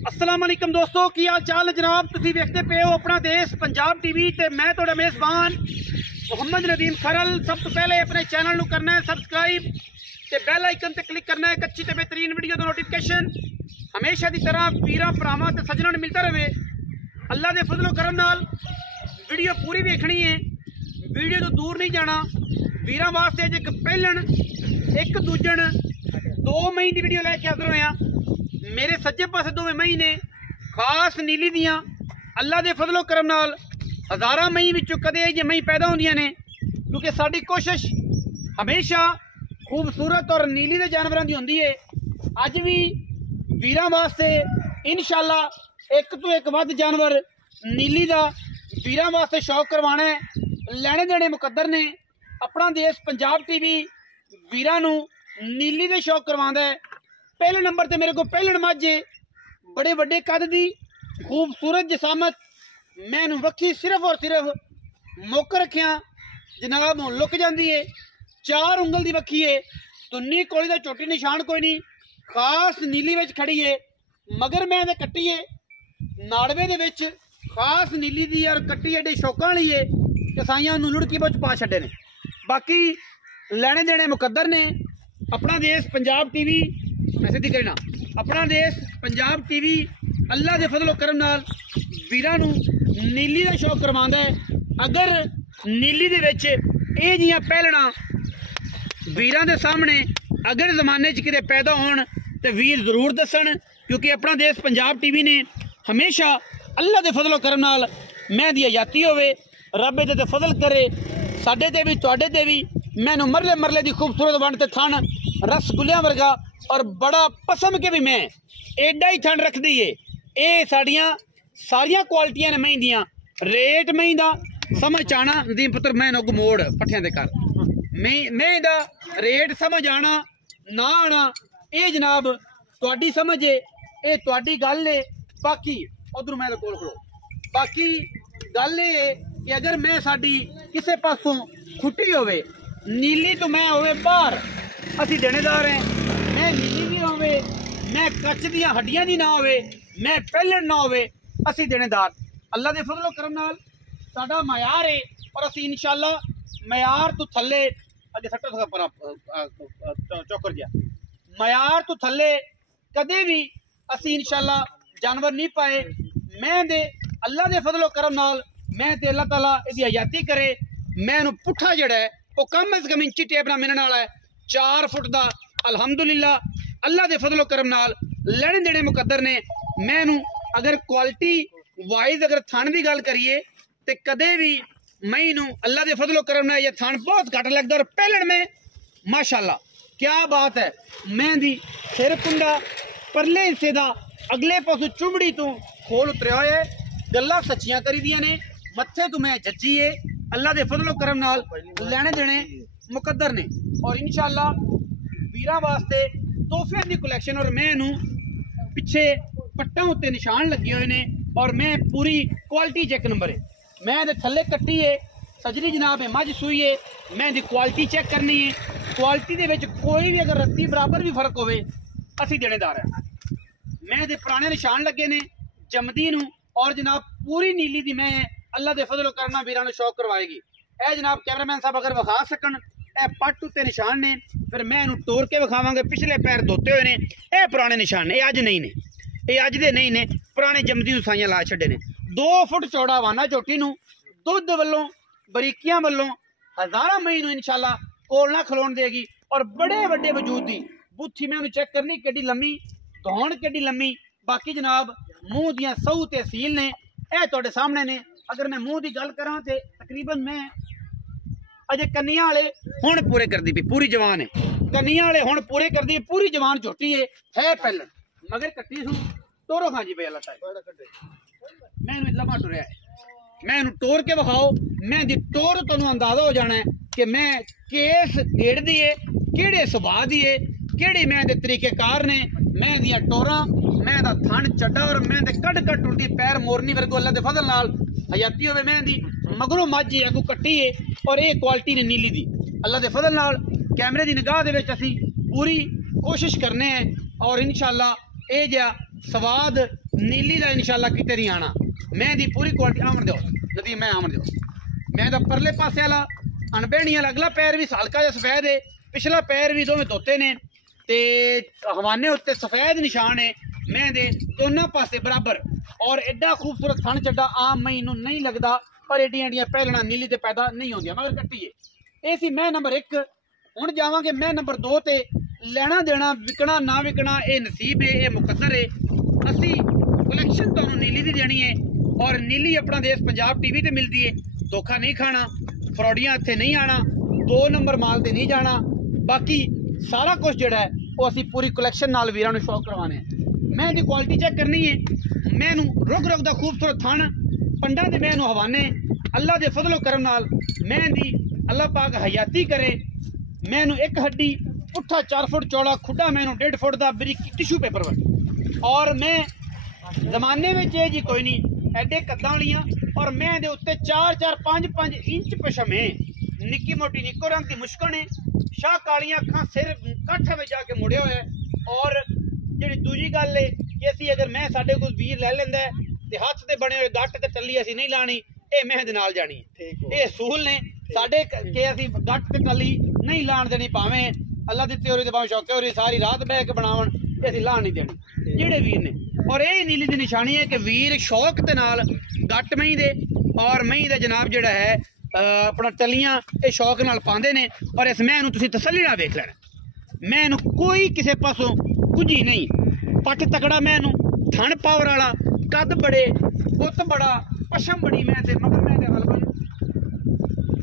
अस्सलाम वालेकुम दोस्तों, की हाल चाल जनाब। तुसीं वेखदे पे हो अपना देश पंजाब टीवी ते मैं तुहाडा मेज़बान मुहम्मद नदीम खरल। सब तो पहले अपने चैनल नूं करना है सबसक्राइब ते बैल आइकन ते क्लिक करना है एक अच्छी ते बेहतरीन वीडियो दा नोटिफिकेशन हमेशा की तरह वीरां भरावां ते सज्जनां नूं मिलता रहे। अल्लाह दे फजलो करम नाल वीडियो पूरी वेखनी है, वीडियो तो दूर नहीं जाना। वीरां वास्ते अज एक पहलन एक दूजन 2 मई की वीडियो लैके हाज़र होया। मेरे सज्जे पासे 2 मई ने खास नीली दियां अल्लाह दे फजलो करम नाल हज़ारां मई विचों कदे जे मई पैदा होंदियां ने, क्योंकि साडी कोशिश हमेशा खूबसूरत और नीली दे जानवरां दी होंदी है। अज भी वीरां वास्ते इंशाअल्लाह एक तो एक वध जानवर नीली दा वीरां वास्ते शौक करवाना है। लैने देने मुकद्दर ने। अपना देश पंजाब टीवी वीरां नूं नीली दे शौक करवांदा है। पहले नंबर ते मेरे को पहलन मझ बड़े बड़े कद दी खूबसूरत जसामत। मैं वक्खी सिर्फ और सिर्फ मुक रखिया जनाब लुक जाती है। 4 उंगल की वक्खी है, तुन्नी कोली दा चोटी निशान कोई नहीं, खास नीली विच खड़ी है। मगर मैं दे कट्टी है नाड़वे दे विच खास नीली दी और कट्टी एडे शौकां वाली है कि साइयां नूं लुड़की विच पा छड्डे ने। बाकी लैने देने मुकद्दर ने। अपना देश पंजाब टीवी ऐसे दी करना, अपना देश पंजाब टीवी अल्लाह दे फजलो करम नाल वीरां नूं नीली दा शौक करवांदा है। अगर नीली दे विच इह जिहियां पहलना वीरां दे सामने अगर जमाने च किते पैदा होण ते वीर जरूर दस्सण, क्योंकि अपना देश पंजाब टीवी ने हमेशा अल्लाह दे फजलो करम नाल मैं दी हयाती होवे, रब इहदे ते फजल करे साडे ते भी तुहाडे ते भी। मैनू मरले मरले दी खूबसूरत वंड ते थण रसगुल्लियां वर्गा और बड़ा पसम के भी मैं एडा ही थण रखदी है। ये साड़ियाँ सारियां क्वालिटियां ने मई दियां। रेट मई दा समझ आना नदीम पुत्र मैं नोग मोड़ पट्ठियां दे कर मैं दा रेट समझ आना ना आना ये जनाब तुहाडी समझ है, ये तुहाडी गल है। बाकी उधर मैं कोल खड़ो, बाकी गल ये है कि अगर मैं साडी किसी पासों खुटी होवे नीली तो मैं होवे बाहर असी देनेदार हैं। मैं नीली भी होवे, मैं कच्च दियां हड्डियां दी ना होवे, मैं पहलन ना होवे, असी देनेदार। अल्लाह दे फजलो करम नाल साडा मयार है और असी इंशाअल्लाह मयार तो थल्ले अगे सट्टा पर चौकर गया मयार तो थल्ले कदे भी असी इंशाअल्लाह जानवर नहीं पाए। मैं दे अल्लाह दे फजलो करम नाल मैं ते अल्लाह ताला इहदी हयाती करे। मैं पुट्ठा जड़ा है वो कम अज कम इंची टेप नाल मिलने वाला है 4 फुट का। अल्हम्दुलिल्लाह अल्लाह दे फजलो करम नाल लेने देने मुकद्दर ने। मैनू अगर क्वालिटी वाइज अगर थान की गल करिए तो कदे भी मई नू अल्लाह दे फजलो करम नाल ये थान बहुत घट लगता। और पहलन में माशाअल्लाह क्या बात है, मैं दी सिर कुंडा परले हिस्से का अगले पासों चुमड़ी तो खोल उतरिया होया है। गल्लां सच्चियां करी दियां ने, मत्थे तो मैं जज्जी है। अल्लाह दे फजलो करम नाल लेने देने मुकद्दर ने और इंशाअल्लाह वीरां वास्ते तोहफे की कलैक्शन। और मैं पिछे पट्टां उत्ते निशान लगे हुए ने और मैं पूरी क्वालिटी चेक नंबर है। मैं दे थल्ले कट्टी है सजनी जनाब है मझ सूई है। मैं दी क्वालिटी चेक करनी है। क्वालिटी दे विच कोई भी अगर रत्ती बराबर भी फर्क होवे असी देनेदार है। मैं दे पुराने निशान लगे ने जमदी नूं और जनाब पूरी नीली दी मैं अल्लाह दे फजलो करना वीरां नूं शौक करवाएगी। ए जनाब कैमरामैन साहब अगर विखा सकन ए पट उत्ते निशान ने, फिर मैं इहनूं तोड़ के विखावांगे। पिछले पैर धोते हुए ने, ए पुराने निशान ने, ये अज नहीं ने, ये अज दे नहीं ने, पुराने जमदी नूं साइयां ला छड्डे ने। 2 फुट चौड़ा वाना चोटी नूं दुध वल्लों बरीकियां वल्लों हज़ारां मई नूं इंशाअल्लाह कोल ना खलोण देगी। और बड़े वड्डे वजूद दी बुत्थी मैं उन्हें चेक करनी केडी लम्मी, धौण केडी लम्मी। बाकी जनाब मूँह दियां सऊ ते सील ने ए तुहाडे सामने ने। अगर मैं मूँह की गल करा तो तकरीबन मैं अजे कन्नियां वाले हुण पूरे कर दी पी, पूरी जवान है। कन्नियां वाले हुण पूरे कर दी, पूरी जवान झोटी है पहलन मगर कट्टी सू तोरो खां जी पे अल्लाह ताला मैं लम्बा टुरया है। मैं टोर के विखाओ, मैं दी टोर तुहानूं अंदाजा हो जाना है कि मैं केस गेड़दी है, किहड़े सुभाऽ दी है, किहड़े मैं दे तरीकेकार ने। मैं दियां टोरां, मैं दा थण चड्डा और मैं दे कड़ कड़ टुरदी पैर मोरनी वर्गो अल्लाह दे फजल नाल हयाती होवे। मैं दी मगरों मझ है अगू कट्टी है और ये क्वालिटी ने नीली दी अल्लाह दे फजल नाल कैमरे की निगाह दे विच असीं पूरी कोशिश करने हैं और इंशाअल्लाह ये जिहा स्वाद नीली का इंशाल्लाह किते नहीं आना। मैं दी पूरी क्वालिटी आमन दो नदीम, मैं आमन दो मैं तो परले पासे वाला अनबेणी वाला अगला पैर भी हल्का जिहा सफेद है, पिछला पैर भी दोवें धोते ने ते हवाने उत्ते सफेद निशान है। मैं दे दोनों पासे बराबर और एडा खूबसूरत थन चड्डा आम मई नूं नहीं लगता, पर एडियां एडियां पहलना नीली ते पैदा नहीं होंदियां मगर कट्टी है। ये सी मैं नंबर 1। हुण जावांगे मैं नंबर 2 ते। लेना देना विकना ना विकना ये नसीब है, ये मुकद्दर है। असी कलैक्शन तुहानूं नीली दी देनी है और नीली अपना देश पंजाब टीवी ते मिलती है। धोखा नहीं खाना, फ्रॉडियां इत्थे नहीं आना, 2 नंबर माल ते नहीं जाना। बाकी सारा कुछ जिहड़ा है वो असी पूरी कलैक्शन नाल वीरां नूं शौक करवाने हैं। मैं दी क्वालिटी चेक करनी है। मैनू रुग रुग दा खूबसूरत थन पंडा दे मैनू हवाने अल्लाह दे फजलो करम नाल मैं दी अल्लाह पाक हयाती करे। मैनू एक हड्डी पुट्ठा 4 फुट चौड़ा, खुडा मैनू 1.5 फुट का बरीक टिशू पेपर वर्क। और मैं जमाने में जी कोई नहीं एडे कद्दां वालियां और मैं दे उत्ते 4-4 5-5 इंच पशमे निक्की मोटी निक्को रंग की मुश्कन है, शाह कालियां अखां, सिर काठा में जाके मुड़िया होया है। और जी दूजी गल है कि असी अगर मैं साढ़े कोल वीर लै लेंदा ते हाथ ते बने हुए गट ते टल्ली असी नहीं लानी, ये मैं दे नाल जानी है। ये असूल ने साढ़े के असी गट ते टल्ली नहीं लाण देनी, भावें अल्लाह दी त्योरी ते भावें शौके होरी सारी रात बह के बनावन, असी लाण नहीं देनी जेड़े वीर ने। और ये नीली दी निशानी है कि वीर शौक दे नाल गट मई दे और मई दा जनाब जिहड़ा है अपना टल्लियां ये शौक नाल पांदे ने। और इस मैं नूं तुसीं तसल्ली नाल वेख लेना, मैं नूं कोई किसी पासों कुछ ही नहीं। पट तकड़ा मैनू, थन पावर वाला, कद बड़े, गुत बड़ा, पशम बड़ी, मैं ते मगर मैं हलवन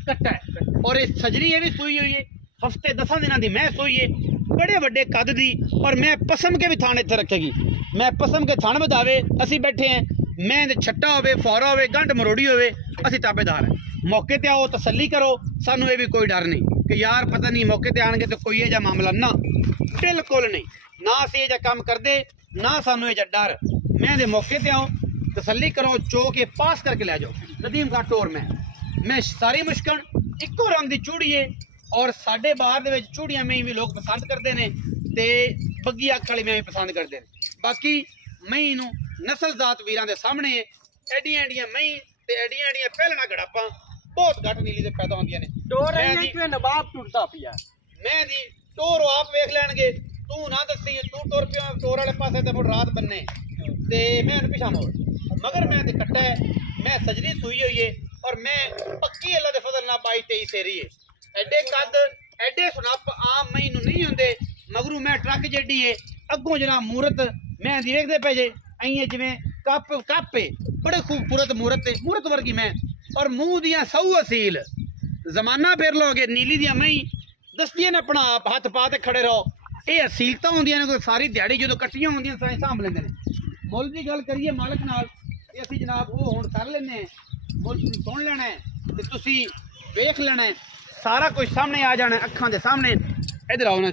कट्टा है। और ये सजरी ये भी सूई हुई है, हफ्ते 10 दिनों की मैं सूई है, बड़े बड़े कद दी। और मैं पसम के भी थान इत्थे रखेगी, मैं पसम के थान बधावे असी बैठे हैं। मैं छट्टा होवे, फौरा होवे, गंढ मरोड़ी होवे, असी ताबेदार हैं। मौके ते आओ, तसल्ली करो, सानू ये भी कोई डर नहीं कि यार पता नहीं मौके ते आएंगे तो कोई यह मामला ना, बिल्कुल नहीं। ना असी यह काम करते, ना सानू यह डर। मैं दे मौके ते आओ, तसल्ली करो, चो के पास करके ले जाओ। नदीम का टोर मैं सारी मुश्किल इको रंग की चूड़ी है। और साढ़े बाहर दे विच चूड़ियां में भी लोग पसंद करते हैं ते बग्गी अख वाली में भी पसंद करते हैं। बाकी मई नूं नस्ल जात वीरां दे सामने एडियां एडियां मई ते एडियां एडियां पहलना गड़ापा बहुत घट नीली दे पैदा होंदियां ने। नवाब टुरदा पिया मैं दी टोर आप वेख लैणगे, तू ना दसी तू टोर पिया टोर वाले पासे ते रात बनने ते मैं पिछा मोड़। मगर मैं ते कट्टा है, मैं सजरी सूई हुई है और मैं पक्की अल्लाह दे फजल नाल 22-23 सेरी है। एडे कद एडे सुनप आम मई नूं नहीं होंदे, मगरू मैं ट्रक जेडी है अगों जरा मूरत मैं दी वेखदे पे जे अई जिवें कप है, बड़े खूबसूरत मूरत वर्गी मैं। और मुंह दियां सऊ असील, जमाना फिर लोगे नीली दियां मई दसदियां ने अपना आप, हथ पा ते खड़े रहो। ये असीलतां होंदियां ने, कोई सारी दिहाड़ी जो कट्टियां होंदियां सांभ लेंदे ने। मुल की गल करिए मालक नाल, असीं जनाब वो हुण कर लेने, मुल सुन लेना है ते तुसीं वेख लेना है, सारा कुछ सामने आ जाना है अखां दे सामने। इधर आओ ना,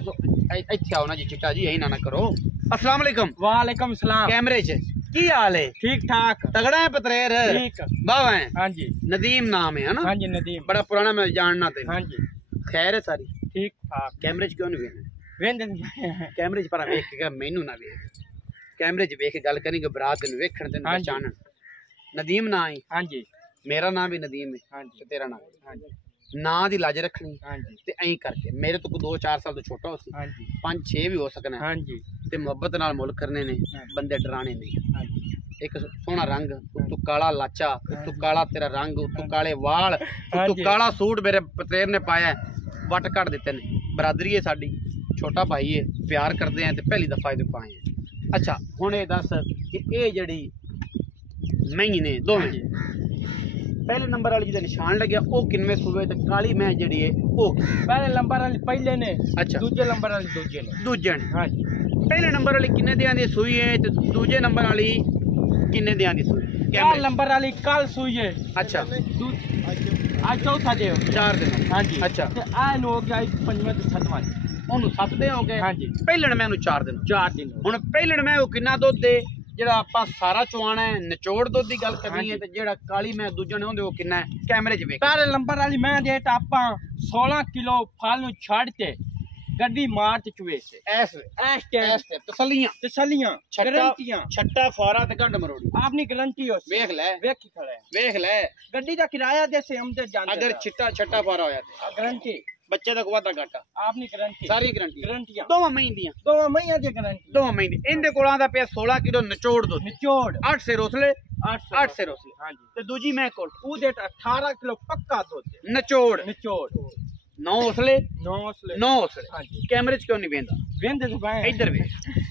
इत्थे आओ ना जी चिट्टा जी, यही ना करो। अस्सलाम वालेकुम। वालेकुम सलाम। कैमरे च की हाल है? ठीक ठाक, तगड़ा है पतरेर? ठीक बावा है? हाँ जी। नदीम नाम है ना? हाँ जी नदीम, बड़ा पुराना मैं जानना ते। हाँ जी। खैर है सारी? ठीक ठाक। कैमरे च क्यों नहीं वेखना? वेंदे कैमरे च पर वेख के मैनू ना वेख, कैमरे च वेख के गल करेंगे, बरात तेन वेखण तेन पहचानण। नदीम ना है? हाँ जी। मेरा नाम भी नदीम है। हाँ जी। तेरा नाम? हाँ जी। ना दी लाज रखनी। हाँ जी। ते ऐं करके मेरे तो 2-4 साल तो छोटा हो सी, हाँ जी। 5-6 भी हो सकना। हाँ जी। ते मुहब्बत नाल मुल करने ने, बंदे डराने नहीं। हाँ जी। एक सोहना रंग, उत्तू काला लाचा, उत्तू काला तेरा रंग, उत्तू काले वाल, हाँ उत्तू जी। काला सूट मेरे पतरेर ने पाया, वट कट दिते ने। बरादरी है साडी, छोटा भाई है, प्यार करते हैं ते पहली दफा ये पाए हैं। अच्छा हुण ये दस कि ये जड़ी मई ने दोवें पहले नंबर वाली जिहदा निशान लग्या वो किनवे सूबे ते काली मैं जड़ी है वो पहले नंबर वाली पहले ने, अच्छा दूजे नंबर वाली दूजे ने। दूजे ने? हाँ जी। पहले नंबर वाली किन्ने दियां दी सूई है ते दूजे नंबर वाली किन्ने दियां दी सूई? कल नंबर वाली कल सूई है। अच्छा, आज चौथा डे हो गया। 4 दिन? हाँ जी। अच्छा, ते आन हो गया 5वां ते 7वां। ਉਹਨੂੰ 7 ਦਿਨ ਹੋ ਗਏ। हाँ जी। ਪਹਿਲਣ ਮੈਂ ਉਹਨੂੰ 4 ਦਿਨ। 4 दिन हो ਹੁਣ ਪਹਿਲਣ ਮੈਂ ਉਹ ਕਿੰਨਾ ਦੁੱਧ ਦੇ ਜਿਹੜਾ ਆਪਾਂ ਸਾਰਾ ਚਵਾਣਾ ਹੈ, ਨਿਚੋੜ ਦੁੱਧ ਦੀ ਗੱਲ ਕਰਨੀ ਹੈ ਤੇ ਜਿਹੜਾ ਕਾਲੀ ਮੈਂ ਦੂਜੇ ਨੇ ਹੁੰਦੇ ਉਹ ਕਿੰਨਾ ਹੈ ਕੈਮਰੇ 'ਚ ਵੇਖ। पहले नंबर वाली मैं डेट आप 16 किलो फाल नु छाड़ के गड्डी मार्च चुए से ऐस तसलियां तसलियां गारंटियां छट्टा फारा ते गंड मरोड़ी आपनी गारंटी हो वेख ले वेख खड़ा है वेख ले गड्डी दा किराया दे से हम ते जानते अगर छिट्टा छट्टा फारा होया ते गारंटी बच्चे दा वादा घाटा आपनी गारंटी सारी गारंटी गारंटियां दो महीने दियां 2 महीने दी गारंटी 2 महीने इनदे कोलां दा पे 16 किलो निचोड़ दो निचोड़ 8 से रोसले 8 से रोसले हां जी ते दूजी मैं कोल ਉਹਦੇ 18 ਕਿਲੋ ਪੱਕਾ ਦੁੱਧ निचोड़ ਨਿਚੋੜ 9 उसले 9 ਉਸਲੇ 9 उसले हां जी कैमरे च क्यों नहीं वेंदा ਵੇਂਦੇ ਤੇ ਬਾਏ इधर वे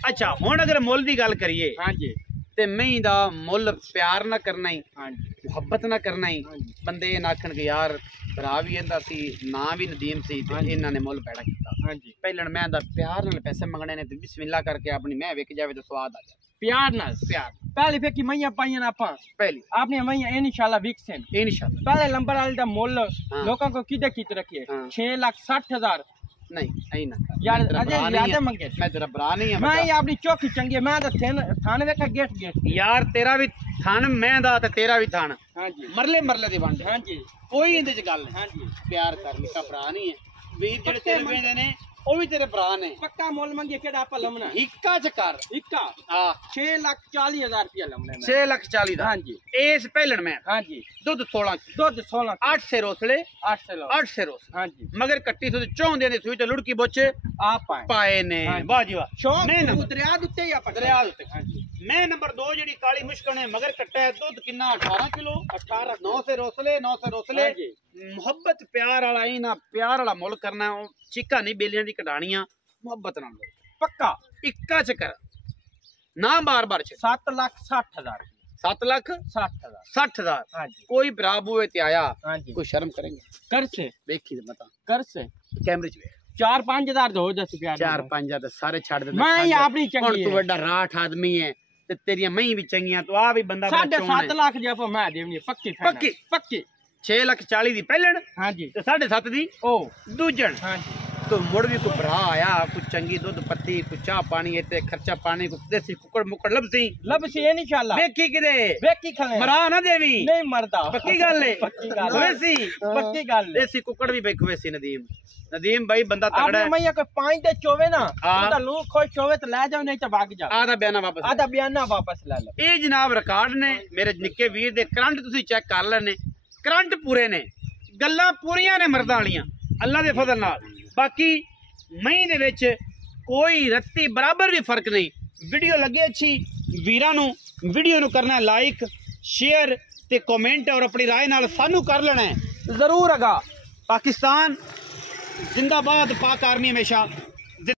अच्छा हुण अगर मुल दी गल करिए हां जी ते मई दा मुल प्यार ना करना ही हां जी ਮੁਹੱਬਤ ਨਾ ਕਰਨਾ ਹੀ ਬੰਦੇ ਇਹ ਆਖਣ ਕਿ ਯਾਰ ਭਰਾ ਵੀ ਇਹਦਾ ਸੀ ਨਾ ਵੀ ਨਦੀਮ ਸੀ ਤੇ ਇਹਨਾਂ ਨੇ ਮੁੱਲ ਪੈੜਾ ਕੀਤਾ ਹਾਂਜੀ ਪਹਿਲਣ ਮੈਂ ਦਾ ਪਿਆਰ ਨਾਲ ਪੈਸੇ ਮੰਗਣੇ ਨੇ ਤੇ ਬਿਸਮਿਲ੍ਲਾ ਕਰਕੇ ਆਪਣੀ ਮੈਂ ਵਿਕ ਜਾਵੇ ਤੇ ਸਵਾਦ ਆ ਜਾਵੇ ਪਿਆਰ ਨਾਲ ਪਿਆਰ ਪਹਿਲੇ ਫੇਕੀ ਮਈਆਂ ਪਾਈਆਂ ਨਾ ਆਪਾਂ ਪਹਿਲੀ ਆਪਣੀ ਮਈਆਂ ਇਨਸ਼ਾਅੱਲਾ ਵਿਕਸਨ ਇਨਸ਼ਾਅੱਲਾ ਪਹਿਲੇ ਨੰਬਰ ਵਾਲੇ ਦਾ ਮੁੱਲ ਲੋਕਾਂ ਕੋ ਕਿਤੇ ਕੀਤ ਰੱਖੀਏ 6,60,000 नहीं नहीं ना यार अजय ज्यादा मंगे मैं तेरा भरा नहीं है मैं अपनी चौकी चंगी मैं तो थाने वेखा गेट यार तेरा भी थान मैं दा ते तेरा भी थान हां जी मरले मरले दी बंद हां जी कोई इंदे च गल हां जी प्यार कर निका भरा नहीं है वीर जेड़े तेरे वेंदे ने ਉਹ ਵੀ ਤੇਰੇ ਭਰਾ ਨੇ ਪੱਕਾ ਮੁੱਲ ਮੰਗੇ ਕਿਹੜਾ ਆਪਾਂ ਲਮਣਾ ਇੱਕਾ ਚ ਕਰ ਇੱਕਾ ਹਾਂ 6,40,000 ਰੁਪਇਆ ਲਮਣਾ 6,40,000 ਦਾ ਹਾਂਜੀ ਇਸ ਪਹਿਲਣ ਮੈਂ ਹਾਂਜੀ ਦੁੱਧ 16 ਦੁੱਧ 16 8 ਸੇ ਰੋਸਲੇ 8 ਸੇ ਲੋ 8 ਸੇ ਰੋਸ ਹਾਂਜੀ ਮਗਰ ਕੱਟੀ ਤੋਂ ਚੌਂਦੇ ਨੇ ਸੂਈ ਤੇ ਲੁੜਕੀ ਬੋਚੇ ਆਪ ਪਾਏ ਨੇ ਵਾਹ ਜੀ ਵਾਹ ਸ਼ੌਕ ਮੈਂ ਦਰਿਆ ਦੇ ਉੱਤੇ ਹੀ ਆਪਾਂ ਦਰਿਆ ਦੇ ਉੱਤੇ ਹਾਂਜੀ ਮੈਂ ਨੰਬਰ 2 ਜਿਹੜੀ ਕਾਲੀ ਮੁਸ਼ਕਲ ਨੇ ਮਗਰ ਕੱਟਿਆ ਦੁੱਧ ਕਿੰਨਾ 18 ਕਿਲੋ 18 9 ਸੇ ਰੋਸਲੇ 9 ਸੇ ਰੋਸਲੇ ਮੁਹੱਬਤ ਪਿਆਰ ਵਾਲਾ ਹੀ ਨਾ ਪਿਆਰ ਵਾਲਾ ਮੁੱਲ ਕਰਨਾ ਉਹ ਚੀਕਾਂ ਨਹੀਂ ਬੇਲੀਆਂ ਦੀ ਕਢਾਣੀਆਂ ਮੁਹੱਬਤ ਨਾਲ ਪੱਕਾ ਇੱਕਾ ਚੱਕਰ ਨਾ ਬਾਰ ਬਾਰ 7,60,000 7 ਲੱਖ 60,000 60,000 ਹਾਂਜੀ ਕੋਈ ਭਰਾ ਬੂਏ ਤੇ ਆਇਆ ਹਾਂਜੀ ਕੋਈ ਸ਼ਰਮ ਕरेंगे ਕਰ ਸੇ ਵੇਖੀ ਤੇ ਮਤਾ ਕਰ ਸੇ ਕੈਮਰੇ ਚ ਵੇਖ 4-5,000 ਹੋ ਜਾ ਪਿਆਰ 4-5 ਤੇ ਸਾਰੇ ਛੱਡ ਦੇ ਮੈਂ ਆਪਣੀ ਚੰਗੀ ਹੁਣ ਤੂੰ ਵੱਡਾ ਰਾਠ ਆਦਮੀ ਹੈ ਤੇ ਤੇਰੀਆਂ ਮਹੀਂ ਵੀ ਚੰਗੀਆਂ ਤੂੰ ਆ ਵੀ ਬੰਦਾ 7.5 ਲੱਖ ਜੇ ਆਪਾਂ ਮੈਂ ਦੇਵਣੀ ਪੱਕੀ ਪੱਕੀ ਪੱਕੀ 6,40,000 ਦੀ ਪਹਿਲਣ ਹਾਂਜੀ ਤੇ 7.5 ਦੀ ਉਹ ਦੂਜਣ ਹਾਂਜੀ तो मुड़ भी कोई भरा आया कुछ चंगी दूध पत्ती कुछ चाह पानी इतने खर्चा पानी कुछ देसी कुकड़ मुकड़ लबसी लबसी इंशाल्लाह वेखी किदे वेखी खले मरा ना देवी नहीं मरदा पक्की गल है पक्की गल वैसी पक्की गल देसी कुकड़ भी बेख वैसी नदीम भाई बंदा तगड़ा है मैया कोई 5 ते चोवे ना तो लू खुश होवे तो ले जाओ नहीं तो भाग जा आधा बयाना वापस ले लो ये जनाब रिकॉर्ड ने मेरे निक्के वीर दे करंट तुसी चेक कर लेने करंट पूरे ने गल्लां पूरियां ने मर्दां वालियां अल्लाह दे फजल नाल बाकी मई दे विच कोई रत्ती बराबर भी फर्क नहीं वीडियो लगे अच्छी वीरां नू वीडियो नू करना लाइक शेयर ते कमेंट और अपनी राय नाल सानू कर लेना है जरूर अगा पाकिस्तान जिंदाबाद पाक आर्मी हमेशा